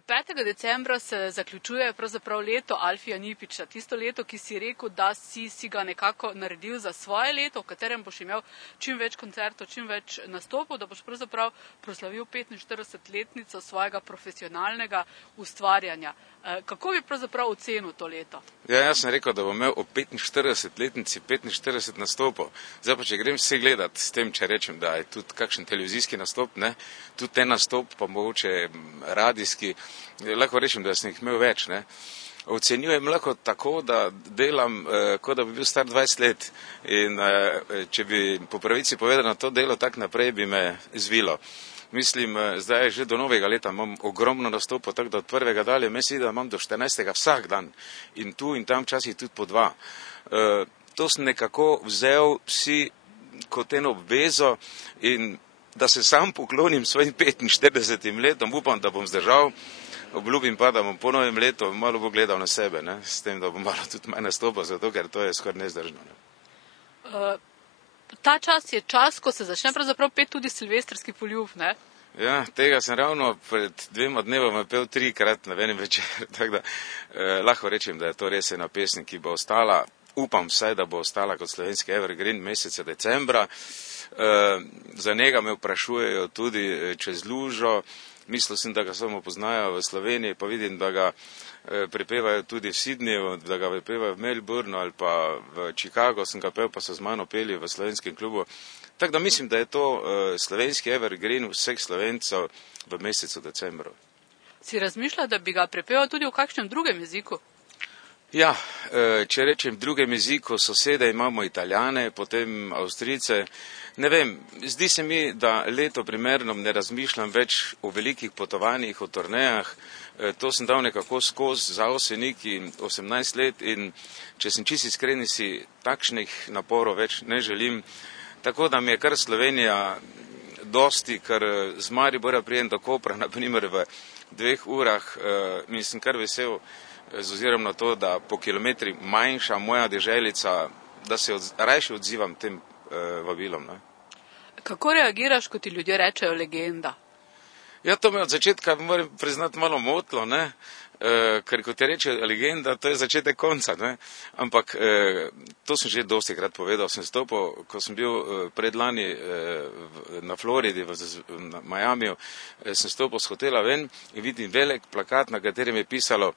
5. decembra se zaključuje pravzaprav leto Alfija Nipiča, tisto leto, ki si rekel, da si ga nekako naredil za svoje leto, v katerem boš imel čim več koncertov, čim več nastopov, da boš pravzaprav proslavil 45-letnico svojega profesionalnega ustvarjanja. Kako bi pravzaprav ocenil to leto? Ja, jaz sem rekel, da bom imel o 45-letnici 45 nastopov. Zdaj pa, če grem vse gledat s tem, če rečem, da je tudi kakšen televizijski nastop, ne, tudi ten nastop, pa mogoče radijski, lahko rečem, da sem jih imel več, ne. Ocenjujem lahko tako, da delam, kot da bi bil star 20 let in če bi po pravici povedano to delo tak naprej, bi me zvilo. Mislim, zdaj že do novega leta imam ogromno nastopov, tako da od prvega dalje mesec da imam do 14. vsak dan in tu in tam včasih tudi po 2. To sem nekako vzel si kot eno obvezo in da se sam poklonim svojim 45 letom, upam, da bom zdržal, obljubim pa, da bom po novem letu malo bo gledal na sebe, ne, s tem, da bom malo tudi manj nastopal, zato ker to je skoraj nezdržno. Ne. Ta čas je čas, ko se začne pravzaprav pet tudi silvestrski poljub, ne? Ja, tega sem ravno pred 2 dnevoma pel 3-krat na enem večer, tako da lahko rečem, da je to res ena pesem, ki bo ostala, upam vsaj, da bo ostala kot slovenski evergreen meseca decembra. Za njega me vprašujejo tudi čez lužo, mislil sem, da ga samo poznajo v Sloveniji, pa vidim, da ga prepevajo tudi v Sydneyju, da ga prepevajo v Melbourneu ali pa v Chicago, sem ga pel, pa so z mano peli v slovenskem klubu. Tako da mislim, da je to slovenski evergreen vseh Slovencev v mesecu decembru. Si razmišljal, da bi ga prepeval tudi v kakšnem drugem jeziku? Ja, če rečem v drugem jeziku, sosede imamo Italijane, potem Avstrijce. Ne vem, zdi se mi, da leto primerno ne razmišljam več o velikih potovanjih, o turnejah. To sem dal nekako skozi za Avsenik in 18 let in če sem čisto iskren, si takšnih naporov več ne želim. Tako da mi je kar Slovenija dosti, ker z Maribora prijem do Kopra, na primer v 2 urah, in sem kar vesel z ozirom na to, da po kilometri manjša moja deželica, da se rajše odzivam tem vabilom. Ne. Kako reagiraš, ko ti ljudje rečejo legenda? Ja, to me od začetka, moram priznati, malo motilo, ne, ker ko ti reče legenda, to je začetek konca, ne, ampak to sem že dostikrat povedal, sem stopil, ko sem bil predlani na Floridi, na Miamiju, sem stopil z hotela ven in vidim velik plakat, na katerem je pisalo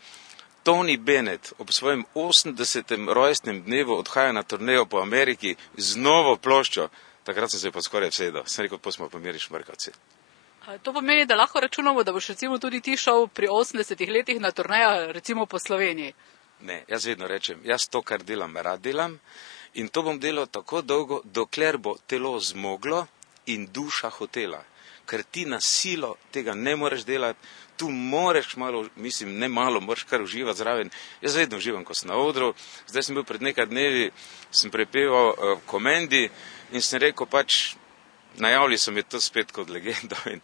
Tony Bennett ob svojem 80. rojstnem dnevu odhaja na turnejo po Ameriki z novo ploščo. Takrat sem se pa skoraj vsedel. Sem rekel, pa smo pomeri šmrkavci. To pomeni, da lahko računamo, da boš recimo tudi ti šel pri 80 letih na turnejo recimo po Sloveniji. Ne, jaz vedno rečem, jaz to, kar delam, rad delam in to bom delal tako dolgo, dokler bo telo zmoglo in duša hotela. Ker ti na silo tega ne moreš delati, tu moreš malo, mislim, ne malo, moraš kar uživati zraven. Jaz vedno uživam, ko sem na odru. Zdaj sem bil pred nekaj dnevi, sem prepeval Komendi in sem rekel pač, najavili so mi to spet kot legendo in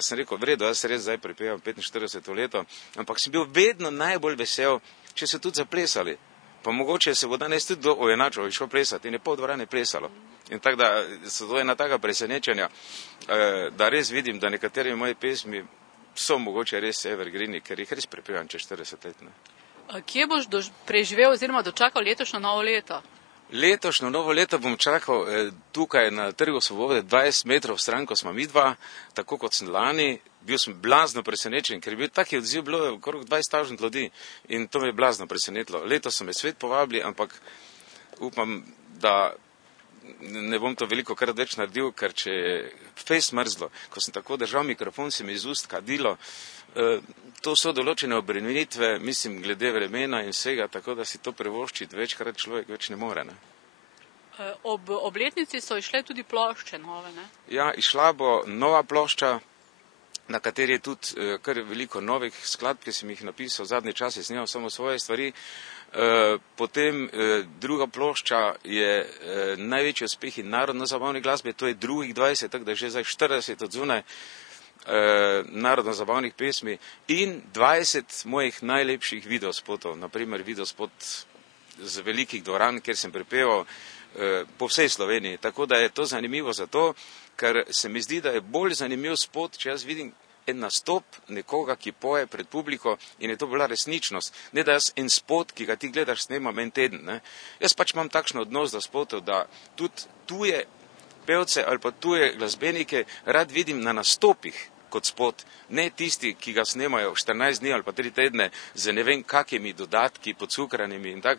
sem rekel, vredo, jaz res zdaj prepevam 45. leto, ampak sem bil vedno najbolj vesel, če so tudi zaplesali. Pa mogoče se bo danes tudi do ojenačev išlo plesati in je pol dvorane plesalo. In tako da so to ena taka presenečenja, da res vidim, da nekateri moji pesmi so mogoče res evergreeni, ker jih res prepevam čez 40 let. Ne. Kje boš preživel oziroma dočakal letošnjo novo leto? Letošnjo novo leto bom čakal tukaj na Trgu Svobode, 20 metrov stran, ko smo midva, tako kot sem lani. Bil sem blazno presenečen, ker je bil taki odziv, bilo je okrog 20 000 ljudi in to me je blazno presenetilo. Letos so me svet povabili, ampak upam, da ne bom to veliko krat več naredil, ker če je fejst mrzlo, ko sem tako držal mikrofon, se mi iz ust kadilo, to so določene obremenitve, mislim, glede vremena in vsega, tako da si to privoščiti večkrat človek več ne more. Ne. Ob obletnici so išle tudi plošče nove, ne? Ja, išla bo nova plošča, na kateri je tudi kar veliko novih skladb, ki sem jih napisal, zadnji čas je snimal samo svoje stvari. Potem druga plošča je največji uspeh in narodno-zabavne glasbe, to je drugih 20, tako da je že zdaj 40 od zunaj narodno-zabavnih pesmi in 20 mojih najlepših videospotov, naprimer videospot z velikih dvoran, kjer sem prepeval po vsej Sloveniji. Tako da je to zanimivo zato, ker se mi zdi, da je bolj zanimiv spot, če jaz vidim en nastop nekoga, ki poje pred publiko in je to bila resničnost. Ne da jaz en spot, ki ga ti gledaš, snemam en teden. Ne. Jaz pač imam takšen odnos do spotov, da tudi tuje pevce ali pa tuje glasbenike rad vidim na nastopih kot spot, ne tisti, ki ga snemajo 14 dni ali pa 3 tedne z ne vem kakimi dodatki, podsukranimi in tak.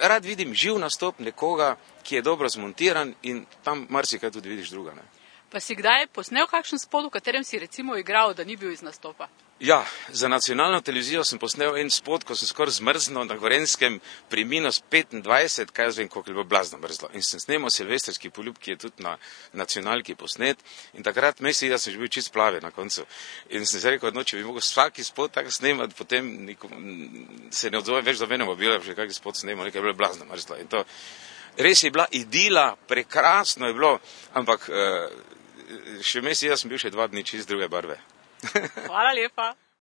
Rad vidim živ nastop nekoga, ki je dobro zmontiran in tam marsikaj tudi vidiš druga. Ne. Pa si kdaj posnel kakšen spot, v katerem si recimo igral, da ni bil iz nastopa? Ja, za nacionalno televizijo sem posnel en spot, ko sem skoraj zmrznil na Gorenjskem pri minus 25, kaj jaz vem, koliko je bilo blazno mrzlo. In sem snemal Silvestrski poljub, ki je tudi na nacionalki posnet. In takrat misli, da sem že bil čist plavi na koncu. In sem se rekel, če bi mogel vsaki spot tako snemati, potem se ne odzove več do mene mobila, že kakšen spot snemal, nekaj je bilo blazno mrzlo. In to res je bila idila, prekrasno je bilo, ampak še misli, da sem bil še 2 dni čist druge barve. Hvala lepa.